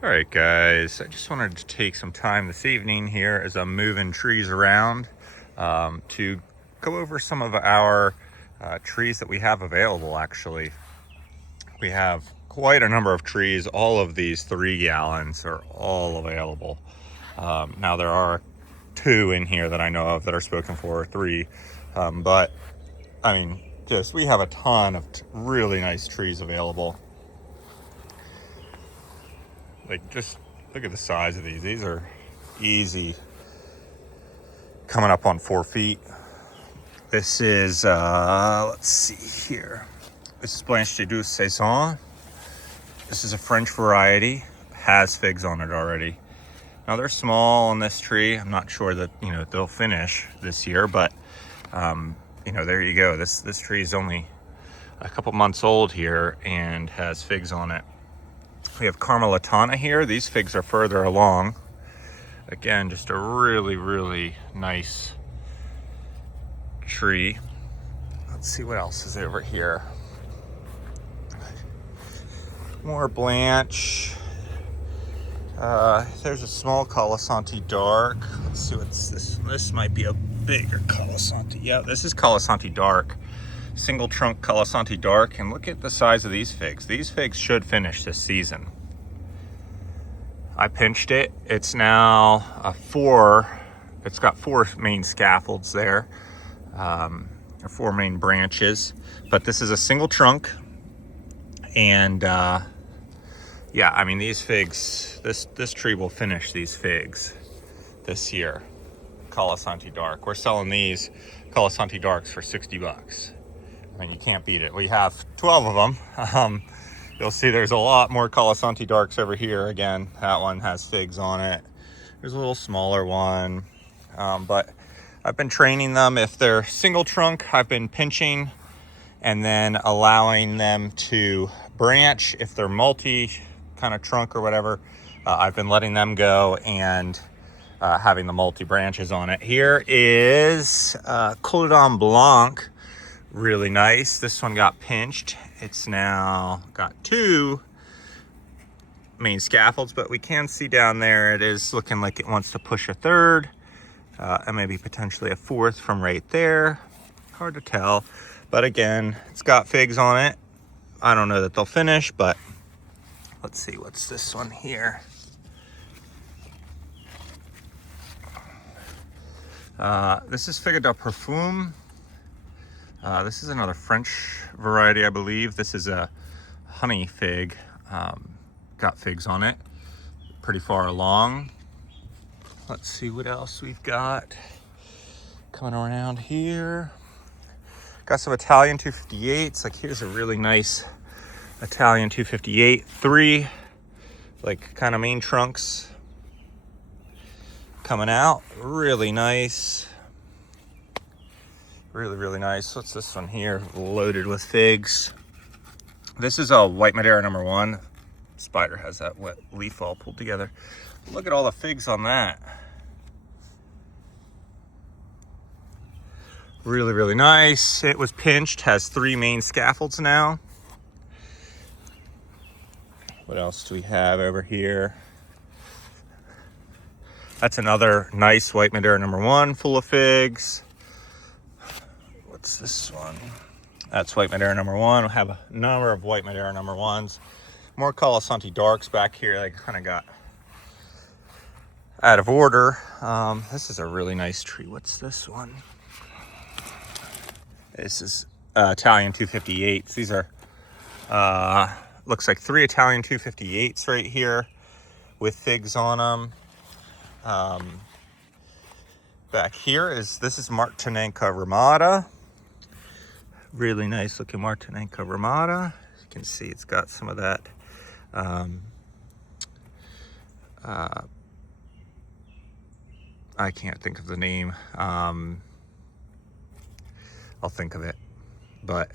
All right, guys, I just wanted to take some time this evening here as I'm moving trees around to go over some of our trees that we have available. Actually, we have quite a number of trees. All of these 3 gallons are all available. Now, there are 2 in here that I know of that are spoken for, 3. But, I mean, we have a ton of really nice trees available. Like, just look at the size of these. These are easy, coming up on 4 feet. This is, let's see here. This is Blanche de Douce Saison. This is a French variety, has figs on it already. Now, they're small on this tree. I'm not sure that, they'll finish this year, but, there you go. This tree is only a couple months old here and has figs on it. We have Carmelitana here. These figs are further along. Again, just a really, really nice tree. Let's see what else is over here. More Blanche. There's a small Colasanti Dark. Let's see what's this. This might be a bigger Colasanti. Yeah, this is Colasanti Dark. Single trunk Colasanti Dark. And look at the size of these figs. These figs should finish this season. I pinched it. It's now a 4. It's got 4 main scaffolds there, or 4 main branches. But this is a single trunk, and yeah, I mean, these figs. This tree will finish these figs this year. Colasanti Dark. We're selling these Colasanti Darks for $60. I mean, you can't beat it. We have 12 of them. You'll see there's a lot more Colasanti Darks over here. Again, that one has figs on it. There's a little smaller one. But I've been training them. If they're single trunk, I've been pinching and then allowing them to branch. If they're multi kind of trunk or whatever, I've been letting them go and having the multi branches on it. Here is Codon Blanc. Really nice. This one got pinched. It's now got 2 main scaffolds, but we can see down there it is looking like it wants to push a 3rd, and maybe potentially a 4th from right there. Hard to tell, but again, it's got figs on it. I don't know that they'll finish, but let's see. What's this one here? This is Figue de Parfum. This is another French variety, I believe. This is a honey fig. Got figs on it. Pretty far along. Let's see what else we've got coming around here. Got some Italian 258s. Like, here's a really nice Italian 258. 3, like, kind of main trunks coming out. Really nice. Really, really nice. What's this one here? Loaded with figs. This is a White Madeira number 1. Spider has that wet leaf all pulled together. Look at all the figs on that. Really, really nice. It was pinched, has 3 main scaffolds now. What else do we have over here? That's another nice White Madeira number 1, full of figs. What's this one? That's White Madeira number 1. We'll have a number of White Madeira number 1s. More Colasanti Darks back here. They kind of got out of order. This is a really nice tree. What's this one? This is Italian 258s. These are, looks like 3 Italian 258s right here with figs on them. Back here this is Martinenca Ramada. Really nice looking Martinenca Ramada. You can see it's got some of that I can't think of the name. I'll think of it. But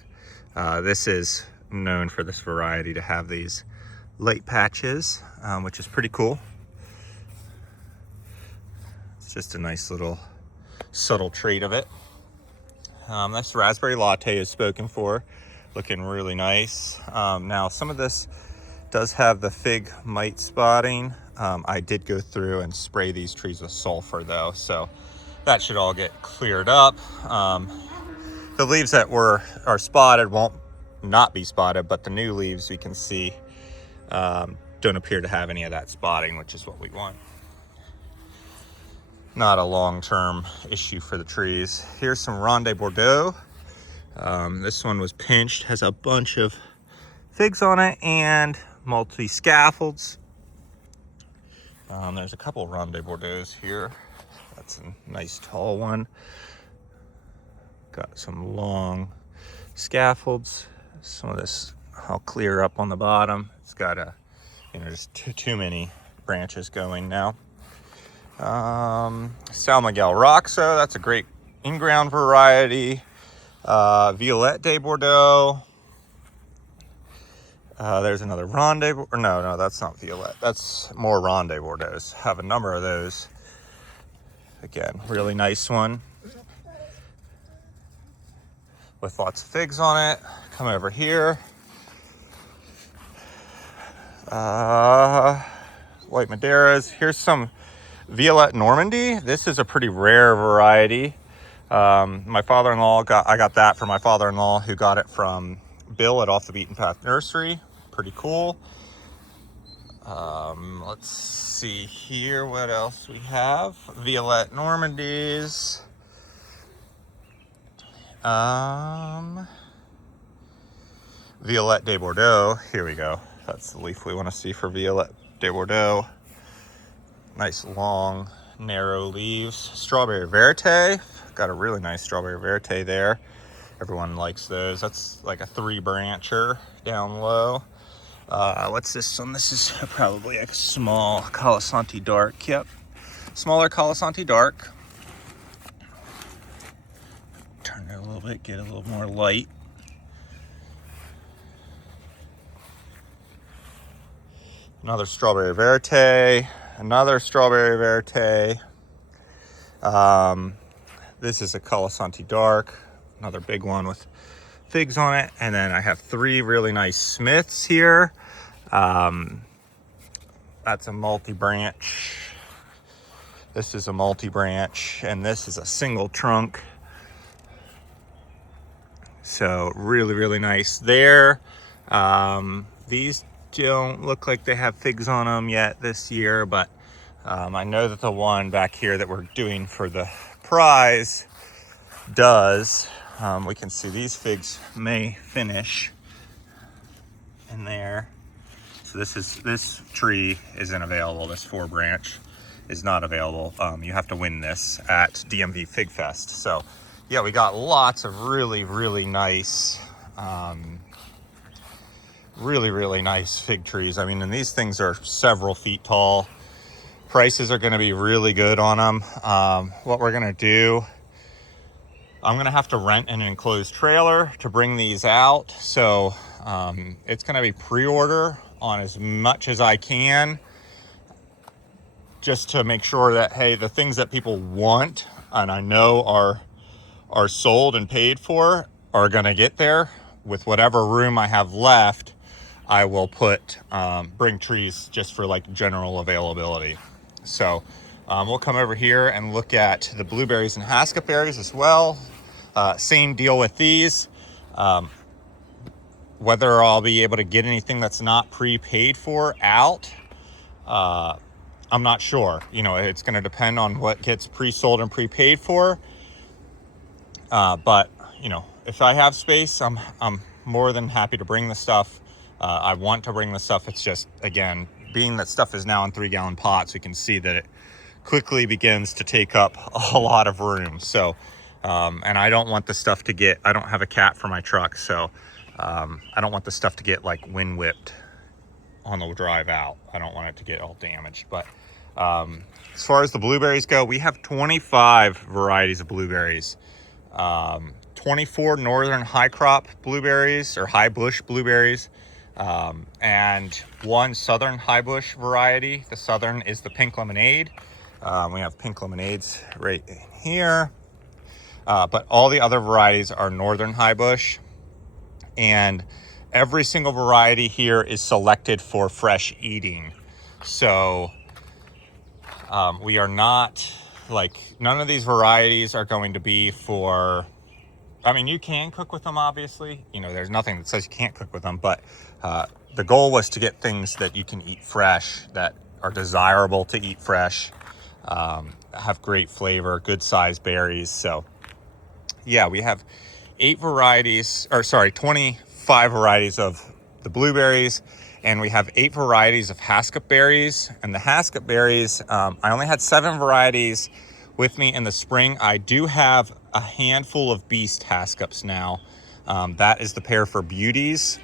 this is known for this variety to have these light patches, which is pretty cool. It's just a nice little subtle trait of it. This raspberry latte is spoken for, looking really nice. Now, some of this Does have the fig mite spotting. I did go through and spray these trees with sulfur though, so that should all get cleared up. The leaves that are spotted won't not be spotted, but the new leaves we can see don't appear to have any of that spotting, which is what we want. Not a long-term issue for the trees. Here's some Ronde Bordeaux. This one was pinched, has a bunch of figs on it and multi-scaffolds. There's a couple Ronde Bordeaux here. That's a nice tall one. Got some long scaffolds. Some of this I'll clear up on the bottom. It's got just too many branches going now. San Miguel Roxo, that's a great in-ground variety. Violette de Bordeaux. There's another Ronde, no, that's not Violette. That's more Ronde Bordeaux. Have a number of those. Again, really nice one with lots of figs on it. Come over here. White Madeiras. Here's some Violette Normandy. This is a pretty rare variety. My father-in-law I got that from my father-in-law, who got it from Bill at Off the Beaten Path Nursery. Pretty cool. Let's see here what else we have. Violette Normandies. Violette de Bordeaux. Here we go. That's the leaf we want to see for Violette de Bordeaux. Nice long narrow leaves. Strawberry Verte. Got a really nice Strawberry Verte there. Everyone likes those. That's like a 3-brancher down low. What's this one? This is probably a small Colasanti Dark. Yep, smaller Colasanti Dark. Turn it a little bit, get a little more light. Another Strawberry Verte. Another Strawberry Verte. This is a Colasanti Dark. Another big one with figs on it. And then I have 3 really nice Smiths here. That's a multi-branch. This is a multi-branch, and this is a single trunk. So really, really nice there. These don't look like they have figs on them yet this year, but I know that the one back here that we're doing for the prize does. We can see these figs may finish in there. So this tree isn't available. This 4-branch is not available. You have to win this at DMV Fig Fest. So yeah, we got lots of really, really nice, really nice fig trees. I mean, and these things are several feet tall. Prices are going to be really good on them. What we're going to do, I'm going to have to rent an enclosed trailer to bring these out. So it's going to be pre-order on as much as I can, just to make sure that, hey, the things that people want and I know are sold and paid for are going to get there. With whatever room I have left, I will bring trees just for like general availability. So we'll come over here and look at the blueberries and haskellberries as well. Same deal with these. Whether I'll be able to get anything that's not prepaid for out, I'm not sure. It's going to depend on what gets pre-sold and prepaid for. But if I have space, I'm more than happy to bring the stuff. I want to bring the stuff. It's just, again, being that stuff is now in 3-gallon pots, we can see that it quickly begins to take up a lot of room. So, and I don't want the stuff to get, I don't have a cat for my truck. So, I don't want the stuff to get like wind whipped on the drive out. I don't want it to get all damaged. But, as far as the blueberries go, we have 25 varieties of blueberries. 24 northern high crop blueberries or high bush blueberries, and 1 southern high bush variety. The southern is the pink lemonade. We have pink lemonades right in here, but all the other varieties are northern high bush. And every single variety here is selected for fresh eating. So we are not, like, none of these varieties are going to be for, I mean, you can cook with them, obviously. You know, there's nothing that says you can't cook with them, but the goal was to get things that you can eat fresh, that are desirable to eat fresh, have great flavor, good sized berries. So yeah, we have 25 varieties of the blueberries, and we have 8 varieties of Haskell berries. And the Haskell berries, I only had 7 varieties with me in the spring. I do have a handful of Beast Haskells now. That is the pair for beauties.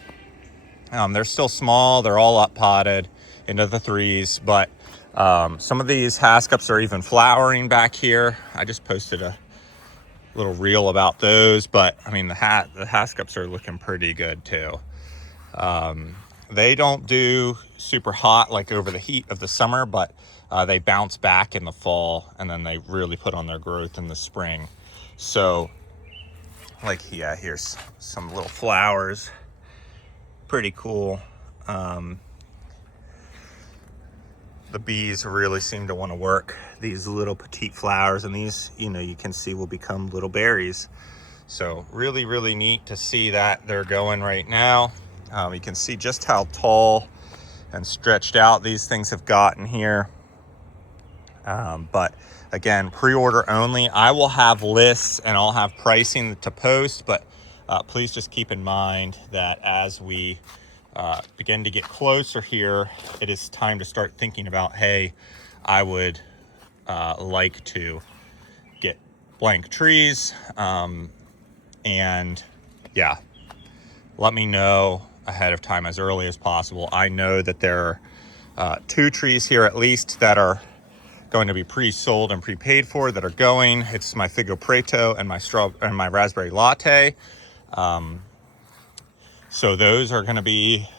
They're still small. They're all up potted into the 3s, but some of these Haskells are even flowering back here. I just posted a little reel about those, but I mean, the Haskells are looking pretty good too. They don't do super hot like over the heat of the summer, but they bounce back in the fall, and then they really put on their growth in the spring. So like, yeah, here's some little flowers, pretty cool. The bees really seem to want to work these little petite flowers, and these, you know, you can see will become little berries. So really, really neat to see that they're going right now. You can see just how tall and stretched out these things have gotten here. But again, pre-order only. I will have lists and I'll have pricing to post, but please just keep in mind that as we begin to get closer here, it is time to start thinking about, hey, I would like to get blank trees. And yeah, let me know ahead of time, as early as possible. I know that there are 2 trees here at least that are going to be pre-sold and prepaid for, that are going. It's my Figo Preto and my raspberry latte. So those are going to be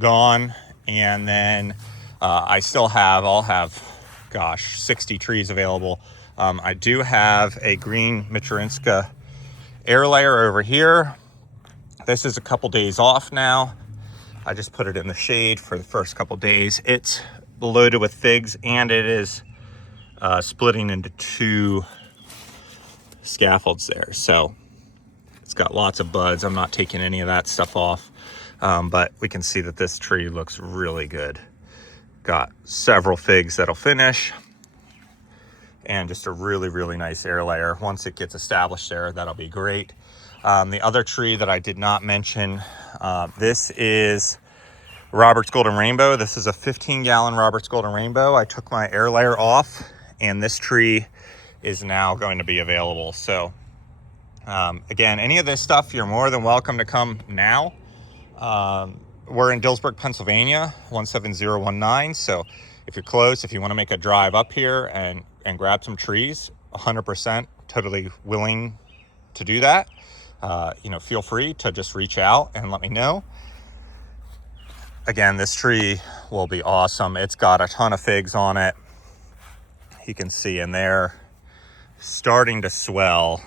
gone. And then I'll have, gosh, 60 trees available. I do have a green Michurinska air layer over here. This is a couple days off now. I just put it in the shade for the first couple days. It's loaded with figs, and it is splitting into 2 scaffolds there. So it's got lots of buds. I'm not taking any of that stuff off. But we can see that this tree looks really good. Got several figs that'll finish, and just a really, really nice air layer. Once it gets established there, that'll be great. The other tree that I did not mention, this is Robert's Golden Rainbow. This is a 15-gallon Robert's Golden Rainbow. I took my air layer off, and this tree is now going to be available. So again, any of this stuff, you're more than welcome to come now. We're in Dillsburg, Pennsylvania, 17019. So if you're close, if you want to make a drive up here and grab some trees, 100% totally willing to do that. You know, feel free to just reach out and let me know. Again, this tree will be awesome. It's got a ton of figs on it. You can see, and they're starting to swell.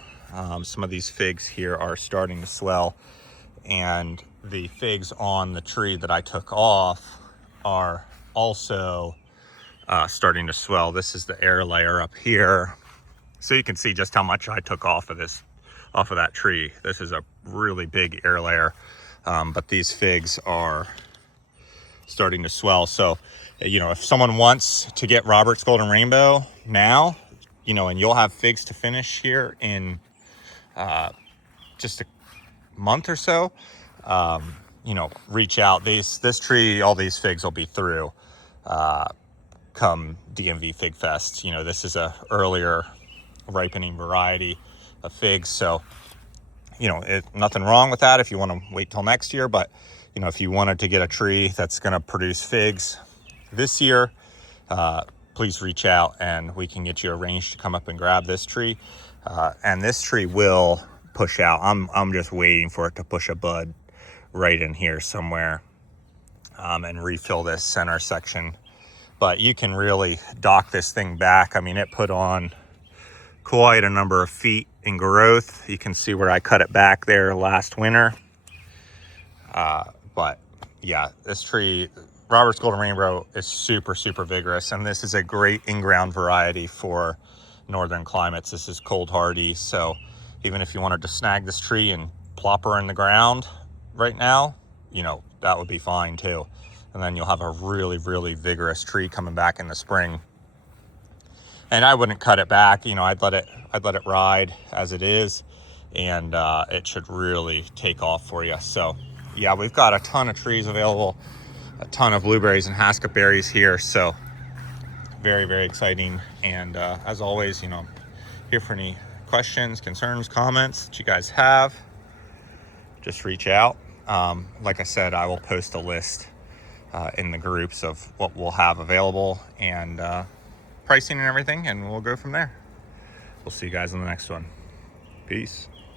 Some of these figs here are starting to swell, and the figs on the tree that I took off are also starting to swell. This is the air layer up here. So you can see just how much I took off of that tree. This is a really big air layer, but these figs are starting to swell. So, you know, if someone wants to get Robert's Golden Rainbow now, you know, and you'll have figs to finish here in just a month or so, you know, reach out. This tree, all these figs will be through come DMV Fig Fest. You know, this is a earlier ripening variety of figs, so you know, nothing wrong with that if you want to wait till next year. But you know, if you wanted to get a tree that's going to produce figs this year, please reach out and we can get you arranged to come up and grab this tree. And this tree will push out. I'm just waiting for it to push a bud right in here somewhere, and refill this center section. But you can really dock this thing back. I mean, it put on quite a number of feet in growth. You can see where I cut it back there last winter. But yeah, this tree, Robert's Golden Rainbow, is super, super vigorous. And this is a great in-ground variety for northern climates. This is cold hardy. So even if you wanted to snag this tree and plop her in the ground right now, you know, that would be fine too. And then you'll have a really, really vigorous tree coming back in the spring. And I wouldn't cut it back. You know, I'd let it ride as it is, and it should really take off for you. So yeah, we've got a ton of trees available, a ton of blueberries and haskell berries here. So very, very exciting. And as always, you know, here for any questions, concerns, comments that you guys have, just reach out. Like I said, I will post a list in the groups of what we'll have available and pricing and everything, and we'll go from there. We'll see you guys in the next one. Peace.